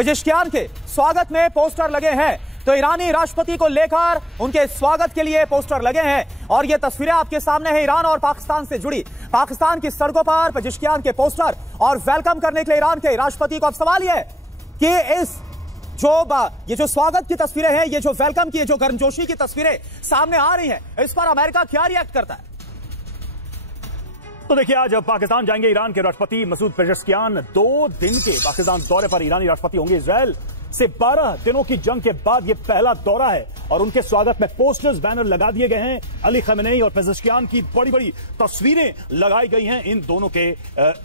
Pezeshkian के स्वागत में पोस्टर लगे हैं, तो ईरानी राष्ट्रपति को लेकर उनके स्वागत के लिए पोस्टर लगे हैं। और ये तस्वीरें आपके सामने है ईरान और पाकिस्तान से जुड़ी। पाकिस्तान की सड़कों पर पेजेश्कियान के पोस्टर और वेलकम करने के लिए ईरान के राष्ट्रपति को। अब सवाल यह है कि ये जो स्वागत की तस्वीरें हैं, ये जो वेलकम की, जो गर्मजोशी की तस्वीरें सामने आ रही हैं, इस पर अमेरिका क्या रिएक्ट करता है? तो देखिए, आज पाकिस्तान जाएंगे ईरान के राष्ट्रपति मसूद पेजेश्कियान। 2 दिन के पाकिस्तान दौरे पर ईरानी राष्ट्रपति होंगे। इजरायल से 12 दिनों की जंग के बाद यह पहला दौरा है और उनके स्वागत में पोस्टर्स, बैनर लगा दिए गए हैं। अली खमेनेई और पेजेश्कियान की बड़ी बड़ी तस्वीरें लगाई गई हैं इन दोनों के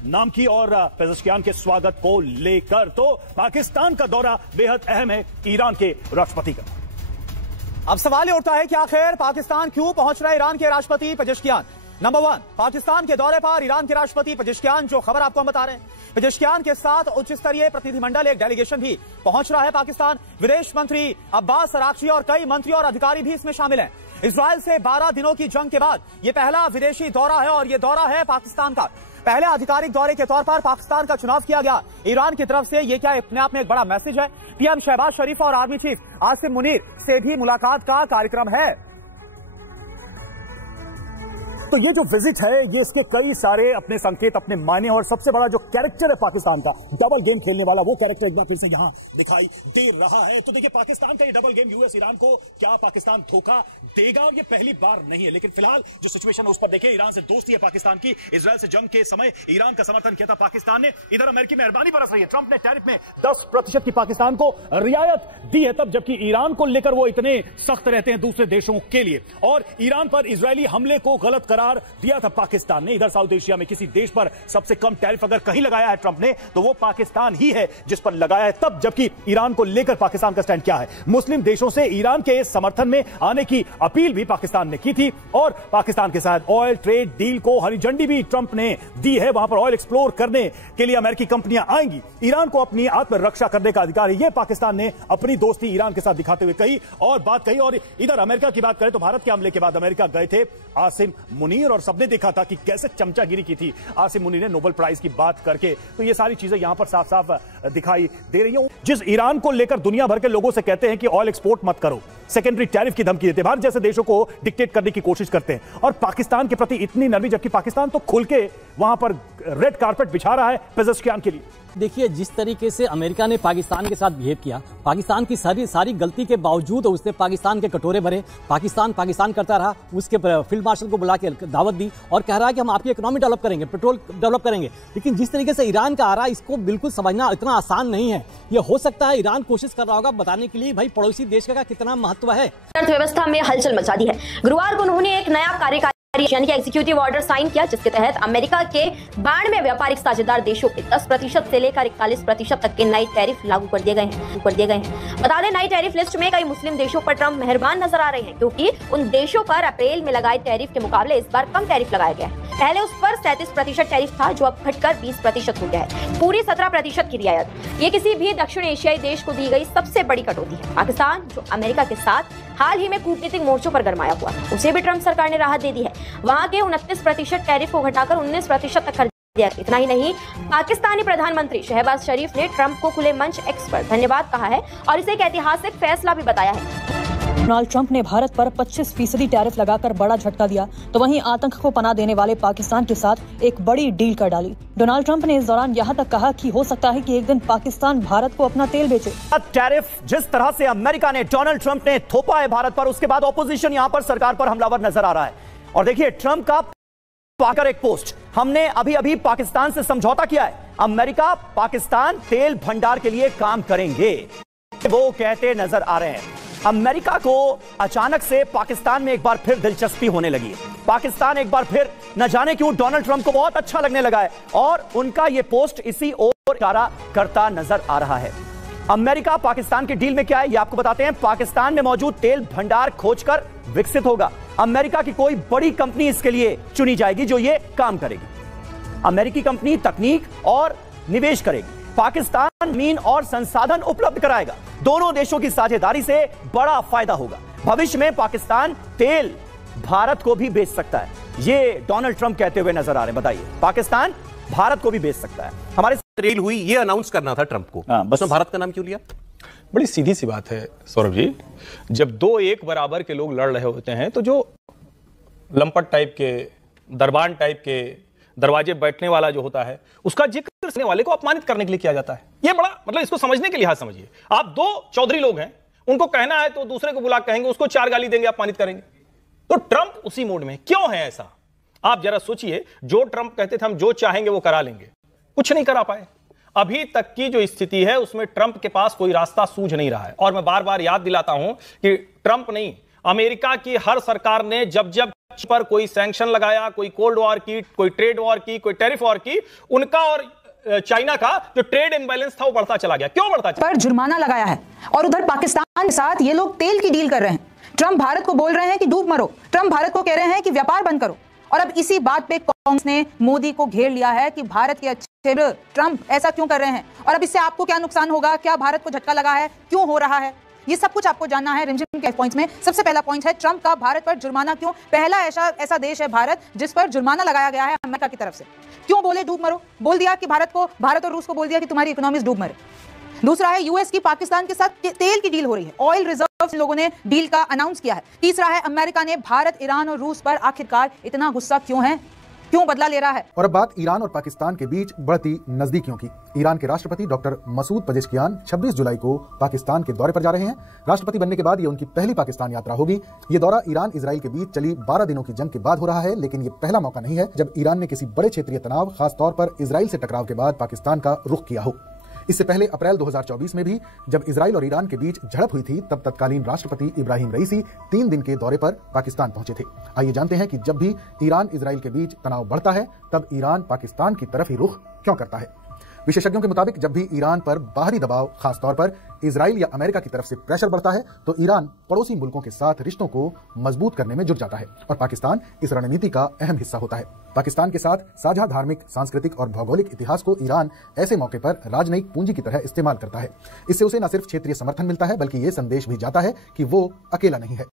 नाम की और पेजेश्कियान के स्वागत को लेकर। तो पाकिस्तान का दौरा बेहद अहम है ईरान के राष्ट्रपति का। अब सवाल यह उठता है कि आखिर पाकिस्तान क्यों पहुंच रहे ईरान के राष्ट्रपति पेजेश्कियान? नंबर 1, पाकिस्तान के दौरे पर ईरान के राष्ट्रपति पेजेश्कियान, जो खबर आपको हम बता रहे हैं, पेजेश्कियान के साथ उच्च स्तरीय प्रतिनिधिमंडल, एक डेलीगेशन भी पहुंच रहा है पाकिस्तान। विदेश मंत्री अब्बास अरागची और कई मंत्री और अधिकारी भी इसमें शामिल हैं। इजरायल से 12 दिनों की जंग के बाद यह पहला विदेशी दौरा है और यह दौरा है पाकिस्तान का। पहले आधिकारिक दौरे के तौर पर पाकिस्तान का चुनाव किया गया ईरान की तरफ से। यह क्या अपने आप में एक बड़ा मैसेज है? पीएम शहबाज शरीफ और आर्मी चीफ आसिम मुनीर से भी मुलाकात का कार्यक्रम है। तो ये जो विजिट है, ये इसके कई सारे अपने संकेत, अपने मायने, और सबसे बड़ा जो कैरेक्टर है पाकिस्तान का, डबल गेम खेलने वाला, वो कैरेक्टर एक बार फिर से यहां दिखाई दे रहा है। तो देखिए, पाकिस्तान का ये डबल गेम यूएस ईरान को, क्या पाकिस्तान धोखा देगा? और ये पहली बार नहीं है, लेकिन फिलहाल जो सिचुएशन उस पर देखें, ईरान से दोस्ती है पाकिस्तान की। इजरायल से जंग के समय ईरान का समर्थन किया था पाकिस्तान ने। इधर अमेरिकी मेहरबानी बरस रही है। ट्रंप ने टैरिफ में 10% की पाकिस्तान को रियायत दी है तब, जबकि ईरान को लेकर वो इतने सख्त रहते हैं दूसरे देशों के लिए। और ईरान पर इजरायली हमले को गलत करार दिया था पाकिस्तान ने। इधर साउथ एशिया में किसी देश पर सबसे कम टैरिफ अगर कहीं लगाया है ट्रंप ने, तो वो पाकिस्तान ही है जिस पर लगाया है तब, जबकि ईरान को लेकर पाकिस्तान का स्टैंड क्या है? मुस्लिम देशों से ईरान के समर्थन में आने की अपील भी पाकिस्तान ने की थी और पाकिस्तान के साथ ऑयल ट्रेड डील को हरी झंडी भी ट्रंप ने दी है। वहां पर ऑयल एक्सप्लोर करने के लिए अमेरिकी कंपनियां आएंगी। ईरान को अपनी आत्मरक्षा करने का अधिकार है, यह पाकिस्तान ने अपनी दोस्ती ईरान के साथ दिखाते हुए कही और बात कही। और इधर अमेरिका की बात करें तो भारत के हमले के बाद अमेरिका गए थे आसिम मुनीर और सबने देखा था कि कैसे चमचागिरी की थी आसिम मुनीर ने नोबेल प्राइज की बात करके। तो ये सारी चीजें यहां पर साफ साफ दिखाई दे रही हैं। जिस ईरान को लेकर दुनिया भर के लोगों से कहते हैं कि ऑयल एक्सपोर्ट मत करो, सेकेंडरी टैरिफ की धमकी देते हैं, भारत जैसे देशों को डिक्टेट करने की कोशिश करते हैं, और पाकिस्तान के प्रति इतनी नरमी, जबकि पाकिस्तान तो खुल के वहां पर रेड कारपेट बिछा रहा है पेजेश्कियान के लिए। देखिए, जिस तरीके से अमेरिका ने पाकिस्तान के साथ बिहेव किया, पाकिस्तान की सारी गलती के बावजूद उसने पाकिस्तान के कटोरे भरे, पाकिस्तान करता रहा। उसके फील्ड मार्शल को बुला के दावत दी और कह रहा है कि हम आपकी इकोनॉमी डेवलप करेंगे, पेट्रोल डेवलप करेंगे। लेकिन जिस तरीके से ईरान का आ रहा है, इसको बिल्कुल समझना इतना आसान नहीं है। यह हो सकता है ईरान कोशिश कर रहा होगा बताने के लिए भाई पड़ोसी देश का कितना महत्व है। अर्थव्यवस्था में हलचल मचा दी है। गुरुवार को उन्होंने एक नया कार्यकाल यानी कि एग्जीक्यूटिव ऑर्डर साइन किया, जिसके तहत अमेरिका के 92 व्यापारिक साझेदार देशों पे 10% से लेकर 41% तक के नए टैरिफ लागू कर दिए गए हैं। बता दें, नई टैरिफ लिस्ट में कई मुस्लिम देशों पर ट्रंप मेहरबान नजर आ रहे हैं, क्योंकि उन देशों पर अप्रैल में लगाए टैरिफ के मुकाबले इस बार कम टैरिफ लगाया गया है। पहले उस पर 37% टैरिफ था, जो अब घटकर 20% हो गया है। पूरी 17% की रियायत। ये किसी भी दक्षिण एशियाई देश को दी गई सबसे बड़ी कटौती है। पाकिस्तान, जो अमेरिका के साथ हाल ही में कूटनीतिक मोर्चों पर गरमाया हुआ, उसे भी ट्रंप सरकार ने राहत दे दी है। वहां के 29% टैरिफ को घटाकर 19% तक कर दिया। इतना ही नहीं, पाकिस्तानी प्रधानमंत्री शहबाज शरीफ ने ट्रंप को खुले मंच एक्स पर धन्यवाद कहा है और इसे एक ऐतिहासिक फैसला भी बताया है। डोनाल्ड ट्रंप ने भारत पर 25% टैरिफ लगाकर बड़ा झटका दिया, तो वहीं आतंक को पनाह देने वाले पाकिस्तान के साथ एक बड़ी डील कर डाली। डोनाल्ड ट्रंप ने इस दौरान यहाँ तक कहा कि हो सकता है कि एक दिन पाकिस्तान भारत को अपना तेल बेचे। टैरिफ जिस तरह से अमेरिका ने, डोनाल्ड ट्रंप ने थोपा है भारत पर, उसके बाद ऑपोजिशन यहां पर सरकार पर हमलावर नजर आ रहा है। और देखिए, ट्रंप का पाकर एक पोस्ट, हमने अभी पाकिस्तान से समझौता किया है, अमेरिका पाकिस्तान तेल भंडार के लिए काम करेंगे, वो कहते नजर आ रहे हैं। अमेरिका को अचानक से पाकिस्तान में एक बार फिर दिलचस्पी होने लगी है। पाकिस्तान एक बार फिर न जाने क्यों डोनाल्ड ट्रंप को बहुत अच्छा लगने लगा है और उनका यह पोस्ट इसी ओर इशारा करता नजर आ रहा है। अमेरिका पाकिस्तान की डील में क्या है, यह आपको बताते हैं। पाकिस्तान में मौजूद तेल भंडार खोजकर विकसित होगा। अमेरिका की कोई बड़ी कंपनी इसके लिए चुनी जाएगी जो ये काम करेगी। अमेरिकी कंपनी तकनीक और निवेश करेगी। पाकिस्तान जमीन और संसाधन उपलब्ध कराएगा। दोनों देशों की साझेदारी से बड़ा फायदा होगा। भविष्य में पाकिस्तान तेल भारत को भी बेच सकता है, ये डोनाल्ड ट्रंप कहते हुए नजर आ रहे हैं। बताइए, पाकिस्तान भारत को भी बेच सकता है। हमारे रेल हुई, ये अनाउंस करना था ट्रंप को, बस उसमें भारत का नाम क्यों लिया? बड़ी सीधी सी बात है सौरभ जी, जब दो एक बराबर के लोग लड़ रहे होते हैं तो जो लंपट टाइप के, दरबान टाइप के, दरवाजे बैठने वाला जो होता है, उसका जिक्र करने वाले को अपमानित करने के लिए किया जाता है। ये बड़ा मतलब इसको समझने के लिहाज समझिए, आप दो चौधरी लोग हैं, उनको कहना है तो दूसरे को बुला कहेंगे, उसको चार गाली देंगे, अपमानित करेंगे। तो ट्रंप उसी मोड में क्यों है ऐसा? आप जरा सोचिए, जो ट्रंप कहते थे हम जो चाहेंगे वो करा लेंगे, कुछ नहीं करा पाए। अभी तक की जो स्थिति है उसमें ट्रंप के पास कोई रास्ता सूझ नहीं रहा है। और मैं बार बार याद दिलाता हूं कि ट्रंप नहीं, अमेरिका की हर सरकार ने जब जब पर कोई सैंक्शन लगाया, कोई कोल्ड वॉर की, कोई ट्रेड वॉर की, कोई टैरिफ वॉर की, उनका और चाइना का जो ट्रेड इंबैलेंस था वो बढ़ता चला गया। क्यों बढ़ता चला? पर जुर्माना लगाया है और उधर पाकिस्तान के साथ ये लोग तेल की डील कर रहे हैं। ट्रंप भारत को बोल रहे हैं कि डूब मरो, ट्रंप भारत को कह रहे हैं कि व्यापार बंद करो। और अब इसी बात पे कांग्रेस ने मोदी को घेर लिया है कि भारत के अच्छे ट्रंप ऐसा क्यों कर रहे हैं और अब इससे आपको क्या नुकसान होगा, क्या भारत को झटका लगा है, क्यों हो रहा है, ये सब कुछ आपको जानना है रिमझिम के पॉइंट्स में। सबसे पहला पॉइंट है ट्रंप का भारत पर जुर्माना क्यों। पहला ऐसा देश है भारत जिस पर जुर्माना लगाया गया है अमेरिका की तरफ से। क्यों बोले डूब मरो? बोल दिया कि भारत और रूस को बोल दिया कि तुम्हारी इकोनॉमीज डूब मरे। दूसरा है यूएस की पाकिस्तान के साथ तेल की डील हो रही है, ऑयल रिजर्व्स इन लोगों ने डील का अनाउंस किया है। तीसरा है अमेरिका ने भारत, ईरान और रूस पर आखिरकार इतना गुस्सा क्यों है, क्यों बदला ले रहा है। और अब बात ईरान और पाकिस्तान के बीच बढ़ती नजदीकियों की। ईरान के राष्ट्रपति डॉक्टर मसूद पेजेश्कियान 26 जुलाई को पाकिस्तान के दौरे पर जा रहे हैं। राष्ट्रपति बनने के बाद ये उनकी पहली पाकिस्तान यात्रा होगी। ये दौरा ईरान इजराइल के बीच चली 12 दिनों की जंग के बाद हो रहा है, लेकिन ये पहला मौका नहीं है जब ईरान ने किसी बड़े क्षेत्रीय तनाव, खासतौर पर इजराइल से टकराव के बाद पाकिस्तान का रुख किया हो। इससे पहले अप्रैल 2024 में भी जब इजराइल और ईरान के बीच झड़प हुई थी, तब तत्कालीन राष्ट्रपति इब्राहिम रईसी 3 दिन के दौरे पर पाकिस्तान पहुंचे थे। आइए जानते हैं कि जब भी ईरान इजराइल के बीच तनाव बढ़ता है, तब ईरान पाकिस्तान की तरफ ही रुख क्यों करता है। विशेषज्ञों के मुताबिक जब भी ईरान पर बाहरी दबाव, खासतौर पर इजराइल या अमेरिका की तरफ से प्रेशर बढ़ता है, तो ईरान पड़ोसी मुल्कों के साथ रिश्तों को मजबूत करने में जुट जाता है और पाकिस्तान इस रणनीति का अहम हिस्सा होता है। पाकिस्तान के साथ साझा धार्मिक, सांस्कृतिक और भौगोलिक इतिहास को ईरान ऐसे मौके पर राजनयिक पूंजी की तरह इस्तेमाल करता है। इससे उसे न सिर्फ क्षेत्रीय समर्थन मिलता है, बल्कि ये संदेश भी जाता है कि वो अकेला नहीं है।